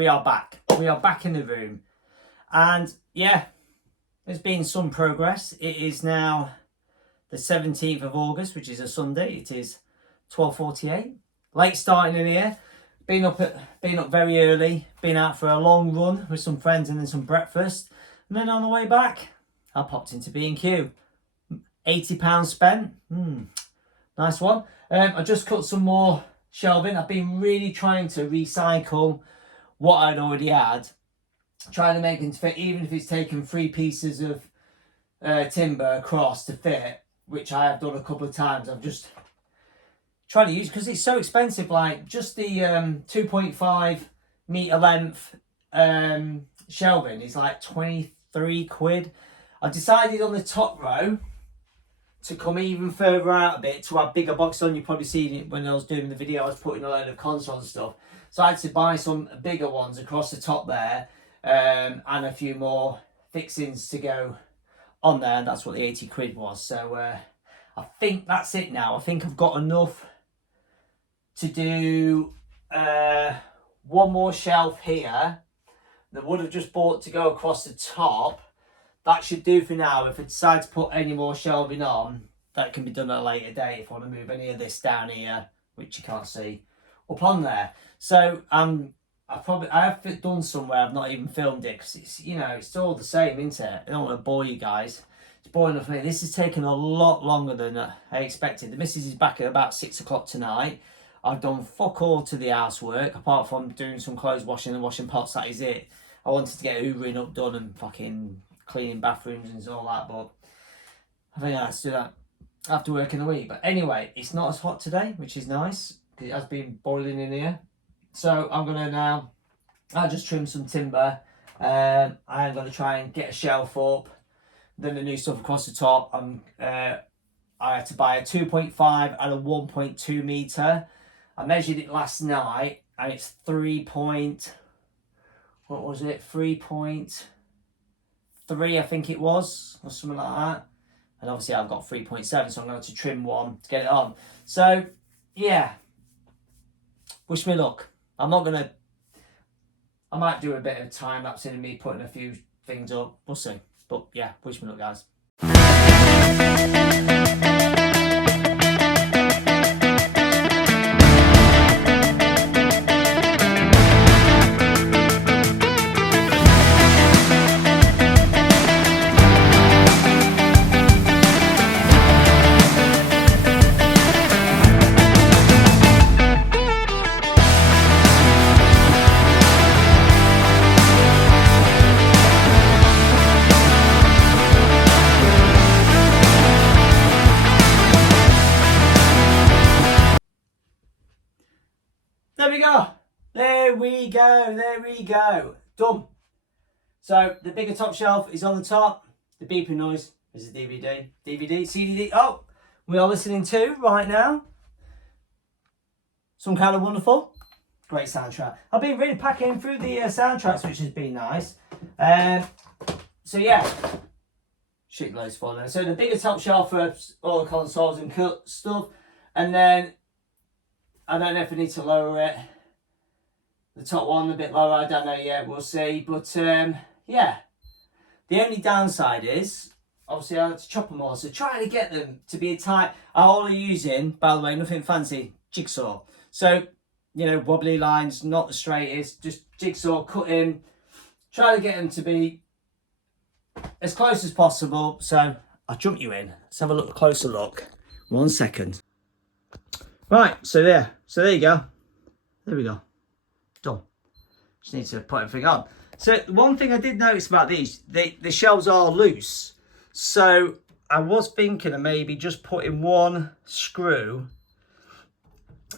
we are back. We are back in the room. And yeah, there's been some progress. It is now the 17th of August, which is a Sunday. It is 12:48. Late starting in here. Been up very early. Been out for a long run with some friends and then some breakfast. And then on the way back, I popped into B&Q. £80 spent. Nice one. I just cut some more shelving. I've been really trying to recycle what I'd already had. Trying to make it fit, even if it's taken 3 pieces of timber across to fit, which I have done a couple of times. I'm just trying to use, because it's so expensive, like just the 2.5 metre length shelving is like 23 quid. I decided on the top row to come even further out a bit, to have bigger boxes on. You probably seen it when I was doing the video. I was putting a load of console and stuff, so I had to buy some bigger ones across the top there, and a few more fixings to go on there. That's what the 80 quid was. So I think that's it now. I think I've got enough to do one more shelf here that would have just bought to go across the top. That should do for now. If I decide to put any more shelving on, that can be done at a later date if I want to move any of this down here, which you can't see, up on there. So I have done somewhere I've not even filmed it, because it's, you know, it's all the same, isn't it? I don't want to bore you guys. It's boring enough for me. This has taken a lot longer than I expected. The missus is back at about 6 o'clock tonight. I've done fuck all to the housework, apart from doing some clothes washing and washing pots. That is it. I wanted to get hoovering up done and fucking cleaning bathrooms and all that, but I think I have to do that after work in the week. But anyway, it's not as hot today, which is nice, because it has been boiling in here. So I'm going to now, I'll just trim some timber. I'm going to try and get a shelf up, then the new stuff across the top. I had to buy a 2.5 and a 1.2 metre. I measured it last night, and it's 3.3, I think it was, or something like that. And obviously I've got 3.7, so I'm going to trim one to get it on. So yeah, wish me luck. I might do a bit of time lapse in me putting a few things up. We'll see. But yeah, wish me luck, guys. There we go. Done. So the bigger top shelf is on the top. The beeping noise is a DVD, CDD. Oh, we are listening to right now Some Kind of Wonderful. Great soundtrack. I've been really packing through the soundtracks, which has been nice. So yeah, shit loads of fun. So the bigger top shelf for all the consoles and stuff, and then I don't know if I need to lower it. The top one a bit lower, I don't know yet, we'll see. But yeah, the only downside is, obviously I had to chop them all, so trying to get them to be tight. I'm only using, by the way, nothing fancy, jigsaw. So, you know, wobbly lines, not the straightest, just jigsaw cutting. Try to get them to be as close as possible. So I'll jump you in. Let's have a closer look. 1 second. Right, so there you go. There we go. Done. Just need to put everything on. So one thing I did notice about these, the shelves are loose. So I was thinking of maybe just putting one screw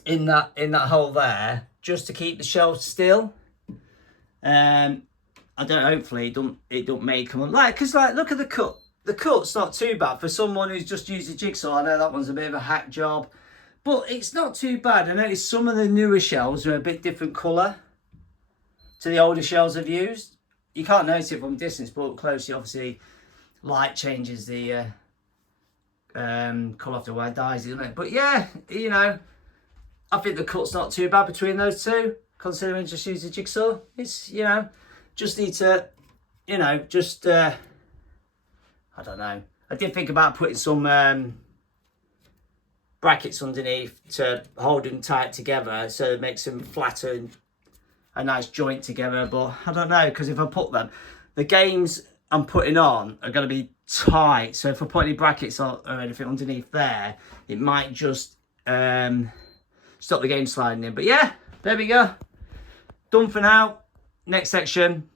in that hole there, just to keep the shelves still. I don't know, hopefully it don't make them like, because like look at the cut. The cut's not too bad for someone who's just used a jigsaw. I know that one's a bit of a hack job, but it's not too bad. I noticed some of the newer shelves are a bit different colour to the older shelves I've used. You can't notice it from distance, but up close, obviously, light changes the colour of the way it dies, isn't it? But yeah, you know, I think the cut's not too bad between those two. considering just use a jigsaw. It's, you know, just need to, you know, just, I don't know. I did think about putting some brackets underneath to hold them tight together so it makes them flatter and a nice joint together, but I don't know, because if I put them, the games I'm putting on are going to be tight, so if I put any brackets or anything underneath there, it might just stop the game sliding in. But yeah, there we go, done for now. Next section.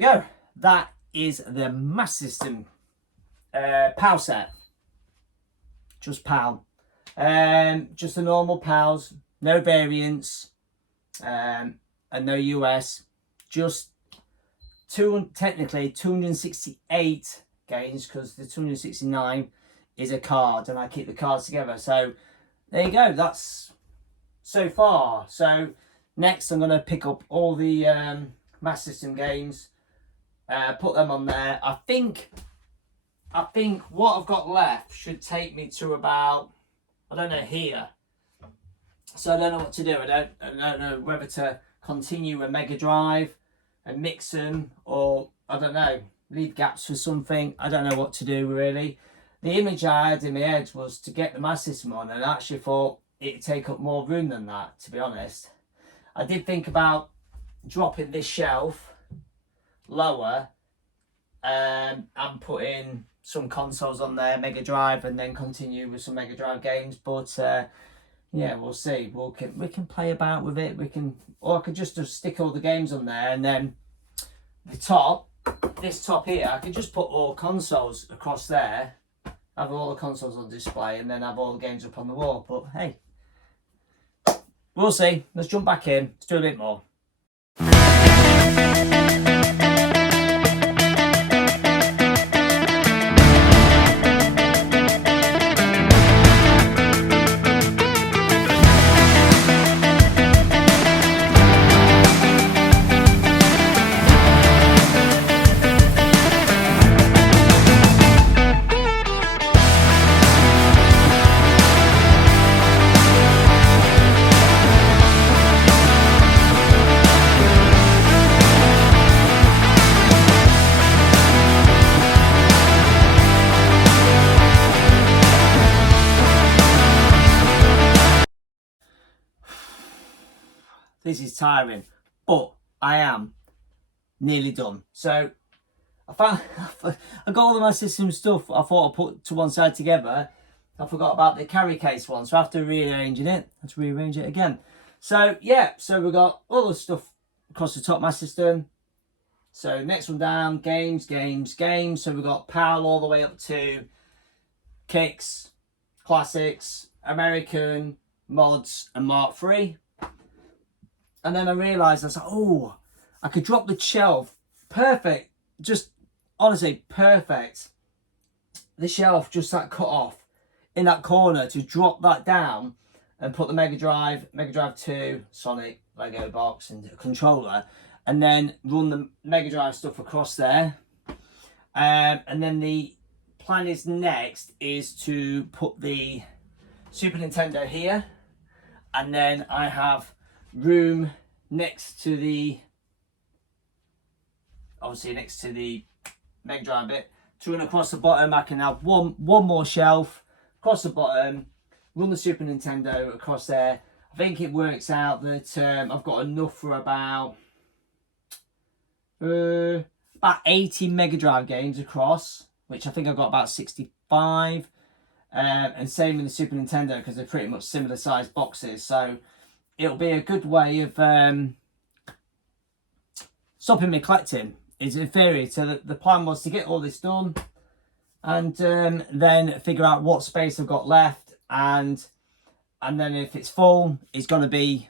Go. That is the Master System PAL set. Just PAL. Just the normal PALs, no variants, and no US. Just technically 268 games, because the 269 is a card, and I keep the cards together. So there you go. That's so far. So next, I'm going to pick up all the Master System games. Put them on there. I think what I've got left should take me to about, I don't know, here. So I don't know what to do. I don't know whether to continue a Mega Drive and mix them, or I don't know, leave gaps for something. I don't know what to do really. The image I had in my head was to get the Master System on, and I actually thought it'd take up more room than that, to be honest. I did think about dropping this shelf lower and putting some consoles on there, Mega Drive, and then continue with some Mega Drive games, but yeah, we'll see. We can play about with it. Or I could just stick all the games on there, and then this top here, I could just put all consoles across there, have all the consoles on display, and then have all the games up on the wall. But hey, we'll see. Let's jump back in. Let's do a bit more. This is tiring, but I am nearly done. So I got all of my system stuff I thought I put to one side together. I forgot about the carry case one, so I have to rearrange it. I have to rearrange it again. So yeah, so we've got all the stuff across the top of my system. So next one down, games. So we've got PAL all the way up to Kicks, Classics, American, Mods, and Mark III. And then I realised, I was like, oh, I could drop the shelf. Perfect. Just, honestly, perfect. The shelf just that cut off in that corner to drop that down and put the Mega Drive 2, Sonic, Lego box and a controller, and then run the Mega Drive stuff across there. And then the plan is next is to put the Super Nintendo here, and then I have room next to the obviously next to the Mega Drive bit, to run across the bottom. I can have one more shelf across the bottom, run the Super Nintendo across there. I think it works out that I've got enough for about 80 Mega Drive games across, which I think I've got about 65. And same with the Super Nintendo, because they're pretty much similar sized boxes. So it'll be a good way of stopping me collecting. Is in theory. So the plan was to get all this done, and then figure out what space I've got left, and then if it's full, it's going to be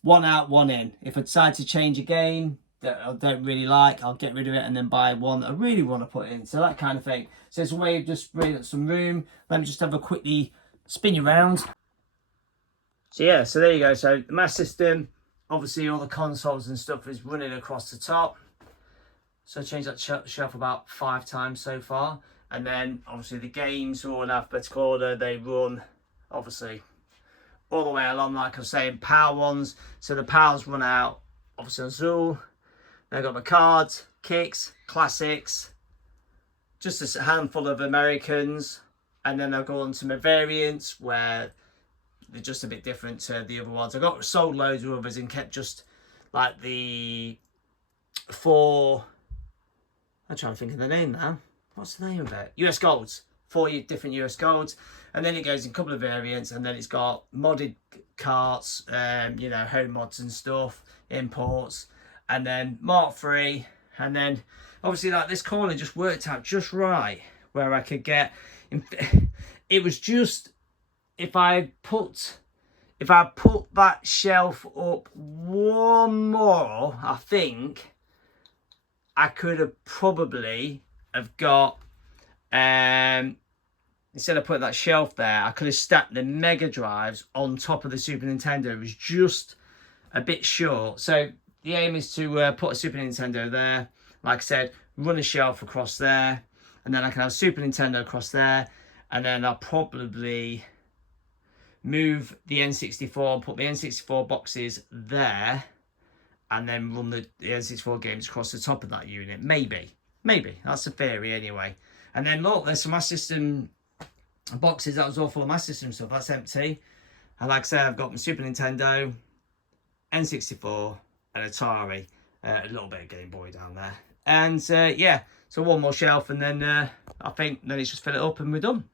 one out, one in. If I decide to change a game that I don't really like, I'll get rid of it and then buy one that I really want to put in. So that kind of thing. So it's a way of just bringing up some room. Let me just have a quickly spin you around. So yeah, so there you go. So the Master System, obviously all the consoles and stuff is running across the top. So I changed that shelf about 5 times so far. And then obviously the games are all in alphabetical order. They run obviously all the way along, like I was saying, PAL ones. So the PALs run out obviously on Zool. Then I've got my cards, kicks, classics, just a handful of Americans. And then I'll go on to my variants where they're just a bit different to the other ones. I got sold loads of others and kept just like the 4... I'm trying to think of the name now. What's the name of it? US Golds. 4 different US Golds. And then it goes in a couple of variants. And then it's got modded carts, you know, home mods and stuff, imports. And then Mark III. And then obviously like this corner just worked out just right. Where I could get... It was just... If I put that shelf up one more, I think... I could have probably have got, instead of putting that shelf there, I could have stacked the Mega Drives on top of the Super Nintendo. It was just a bit short. So the aim is to put a Super Nintendo there. Like I said, run a shelf across there. And then I can have Super Nintendo across there. And then I'll probably move the N64 and put the N64 boxes there. And then run the N64 games across the top of that unit. Maybe. That's a theory anyway. And then look, there's some Master System boxes. That was all full of Master System stuff. That's empty. And like I said, I've got my Super Nintendo, N64, and Atari. A little bit of Game Boy down there. And yeah, so one more shelf. And then I think then it's just fill it up and we're done.